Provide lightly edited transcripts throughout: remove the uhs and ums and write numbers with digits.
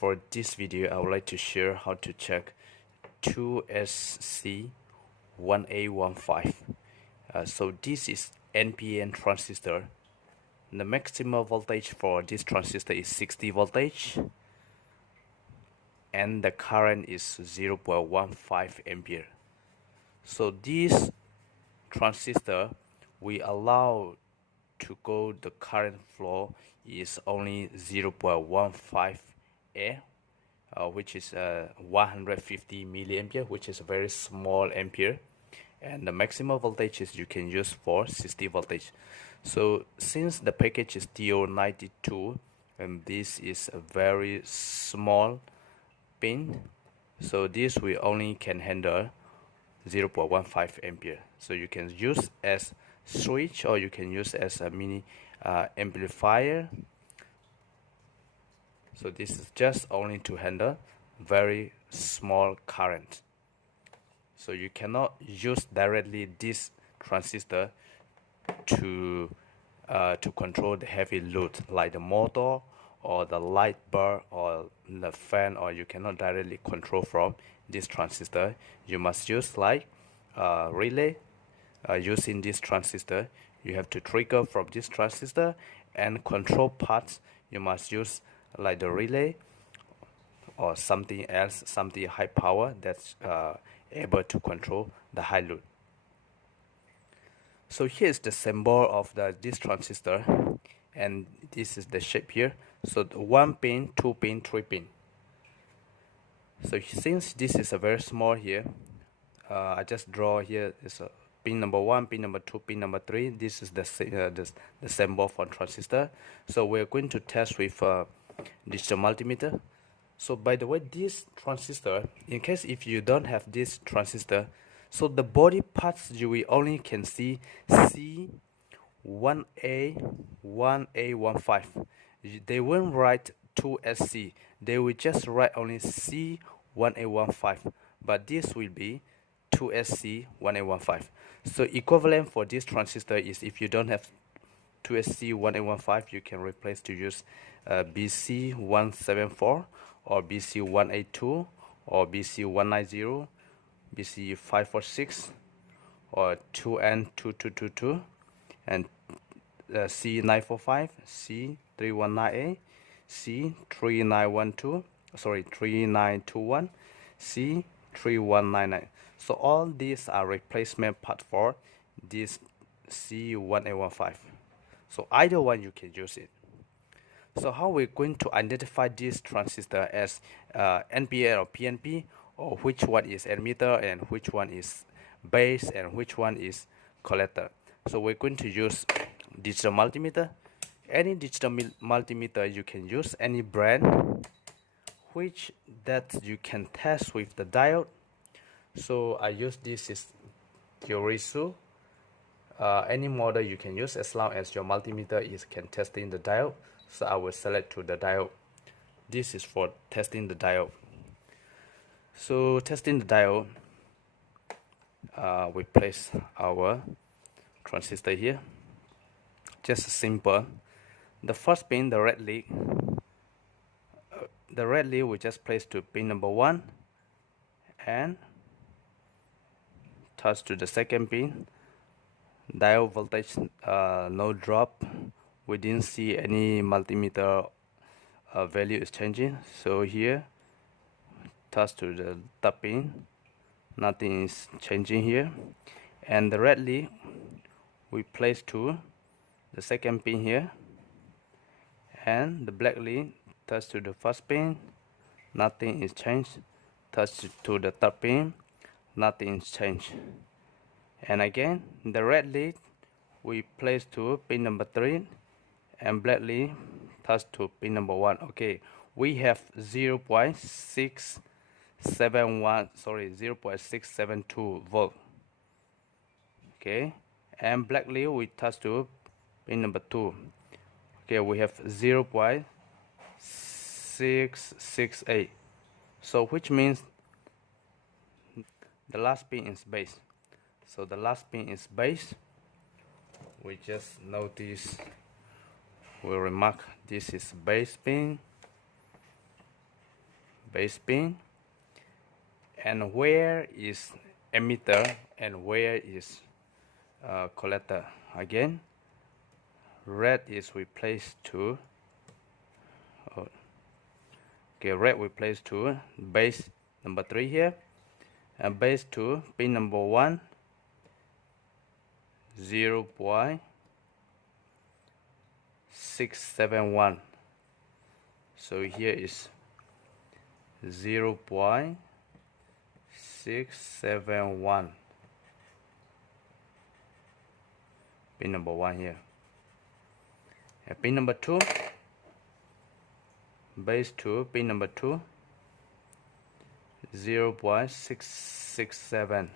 For this video, I would like to share how to check 2SC1815. So this is NPN transistor. The maximum voltage for this transistor is 60 voltage and the current is 0.15 ampere. So this transistor we allow to go the current flow is only 0.15 A, which is 150 milliampere, which is a very small ampere, and the maximum voltage is you can use for 60 voltage. So since the package is TO92 and this is a very small pin, so this we only can handle 0.15 ampere. So you can use as switch or you can use as a mini amplifier. So this is just only to handle very small current. So you cannot use directly this transistor to control the heavy load like the motor or the light bulb or the fan, or you cannot directly control from this transistor. You must use like relay. Using this transistor, you have to trigger from this transistor, and control parts you must use like the relay or something else, something high power that's able to control the high load. So here is the symbol of this transistor, and this is the shape here. So the 1 pin, 2 pin, 3 pin. So since this is a very small here, I just draw here is a pin number 1, pin number 2, pin number 3. This is the symbol for transistor. So we're going to test with digital multimeter. So by the way, this transistor, in case if you don't have this transistor, so the body parts you will only can see C1A15. They won't write 2SC. They will just write only C1815. But this will be 2SC1815. So equivalent for this transistor is if you don't have 2SC1815, you can replace to use BC174 or BC182 or BC190, BC546 or 2N2222 and C945, C319A, C3912, sorry 3921, C3199. So all these are replacement part for this C1815. So either one you can use it. So how we're going to identify this transistor as NPN or PNP, or which one is emitter and which one is base and which one is collector. So we're going to use digital multimeter. Any digital multimeter you can use, any brand, which that you can test with the diode. So I use this is Kyorisu. Any model you can use as long as your multimeter can test in the diode. So I will select to the diode. This is for testing the diode. So testing the diode, we place our transistor here. Just simple. The first pin, the red lead. The red lead we just place to pin number 1 and touch to the second pin. Diode voltage no drop. We didn't see any multimeter value is changing. So here touch to the top pin, nothing is changing here. And the red lead we place to the second pin here, and the black lead touch to the first pin, nothing is changed. Touch to the top pin, nothing is changed. And again the red lead we place to pin number 3 and black lead touch to pin number 1. Okay, we have 0.672 volt. Okay, and black lead we touch to pin number 2. Okay, we have 0.668. So which means the last pin is base. So the last pin is base. We just notice, we remark this is base pin, base pin, and where is emitter and where is collector. Again, red is replaced to red replaced to base number 3 here, and base to pin number 1 0.671. so here is 0.671, pin number 1 here, and pin number 2, base to pin number 2 0.667.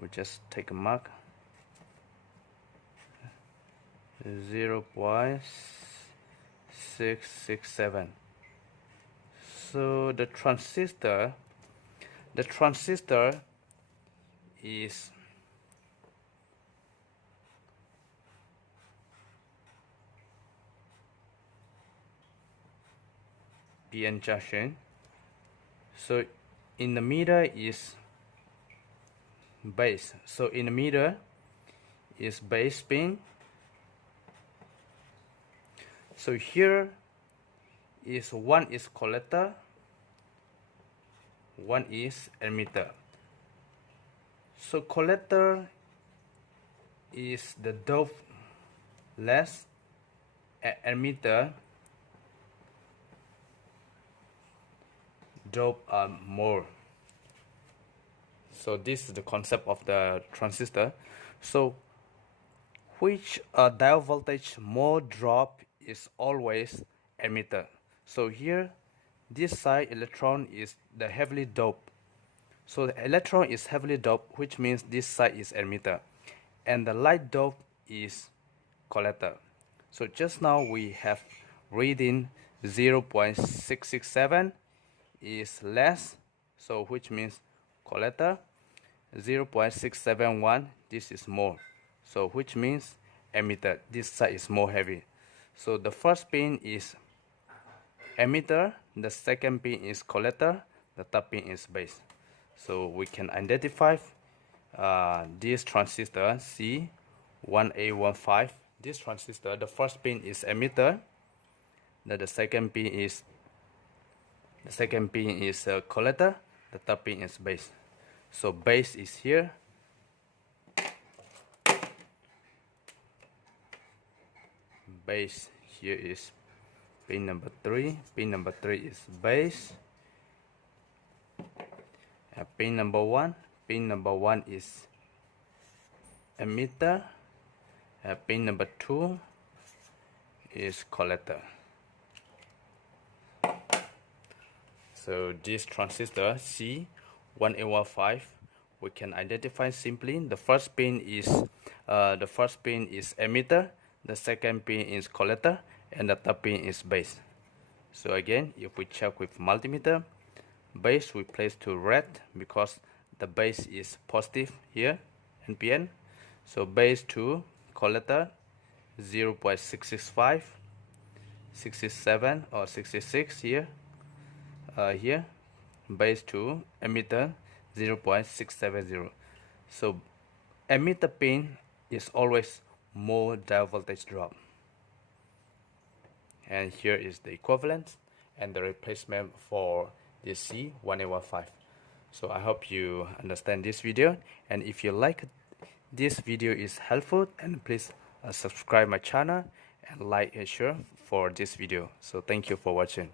we just take a mark, 0.667. so the transistor is PN junction. So in the middle is base. So in the middle is base pin. So here is one is collector, one is emitter. So collector is the dope less, emitter dope more. So this is the concept of the transistor. So which diode voltage more drop is always emitter. So here this side electron is the heavily doped. So the electron is heavily doped, which means this side is emitter, and the light dope is collector. So just now we have reading 0.667 is less, so which means collector. 0.671, this is more, so which means emitter, this side is more heavy. So the first pin is emitter, the second pin is collector, the third pin is base. So we can identify this transistor C1815. This transistor, the first pin is emitter, the second pin is collector, the third pin is base. So base is here, base here is pin number 3. Pin number 3 is base. Pin number 1 is emitter. Pin number 2 is collector. So this transistor C1815 we can identify simply. The first pin is emitter, the second pin is collector, and the third pin is base. So again, if we check with multimeter, base we place to red because the base is positive here, NPN. So base to collector 0.665, 67 or 66 here. Here base to emitter 0.670. So emitter pin is always more diode voltage drop, and here is the equivalent and the replacement for this C1815. So I hope you understand this video, and if you like this video is helpful, and please subscribe my channel and like and share for this video. So thank you for watching.